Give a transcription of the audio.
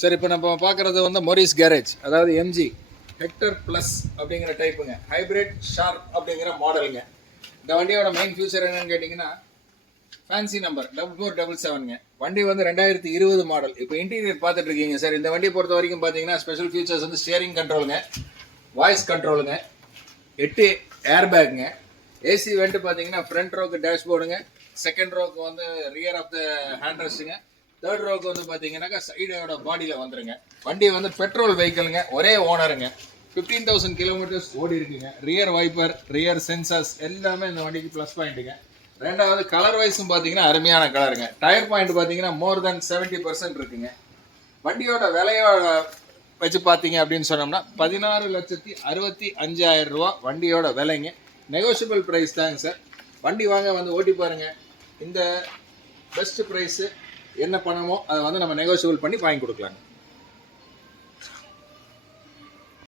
Sir இப்போ நம்ம பார்க்குறது வந்து மொரிஸ் கேரேஜ், அதாவது எம்ஜி ஹெக்டர் ப்ளஸ் அப்படிங்கிற டைப்புங்க, ஹைப்ரிட் ஷார்ப் அப்படிங்கிற மாடலுங்க. இந்த வண்டியோட மெயின் ஃபியூச்சர் என்னன்னு கேட்டிங்கன்னா ஃபேன்சி நம்பர் 4477ங்க. வண்டி வந்து 2020 மாடல். இப்போ இன்டீரியர் பார்த்துட்டு இருக்கீங்க சார். இந்த வண்டியை பொறுத்த வரைக்கும் பார்த்தீங்கன்னா ஸ்பெஷல் ஃபீச்சர்ஸ் வந்து ஸ்டியரிங் கண்ட்ரோலுங்க, வாய்ஸ் கண்ட்ரோலுங்க, 8 ஏர் பேக்குங்க, ஏசி வெண்ட் பார்த்தீங்கன்னா ஃப்ரண்ட் ரோக்கு டேஷ்போர்டுங்க, செகண்ட் ரோக்கு வந்து ரியர் ஆஃப் த ஹேண்ட் ரெஸ்ட்டுங்க, தேர்ட் ரோக்கு வந்து பார்த்தீங்கன்னாக்கா சைடோட பாடியில் வந்துருங்க. வண்டி வந்து பெட்ரோல் வெஹிக்கிளுங்க, ஒரே ஓனருங்க, 15,000 கிலோமீட்டர்ஸ் ஓடி இருக்குங்க. ரியர் வைப்பர், ரியர் சென்சர்ஸ் எல்லாமே இந்த வண்டிக்கு ப்ளஸ் பாயிண்ட்டுங்க. ரெண்டாவது கலர் வைஸும் பார்த்தீங்கன்னா அருமையான கலருங்க. டயர் பாயிண்ட் பார்த்தீங்கன்னா மோர் தென் 70% இருக்குங்க. வண்டியோட விலையோட வச்சு பார்த்தீங்க அப்படின்னு சொன்னோம்னா 16,65,000 ரூபா வண்டியோட விலைங்க. நெகோஷியபிள் ப்ரைஸ் தாங்க சார். வண்டி வாங்க வந்து ஓட்டி பாருங்கள். இந்த பெஸ்ட் ப்ரைஸு என்ன பண்ணமோ அதை வந்து நம்ம நெகோஷியபிள் பண்ணி வாங்கி கொடுக்கலாங்க.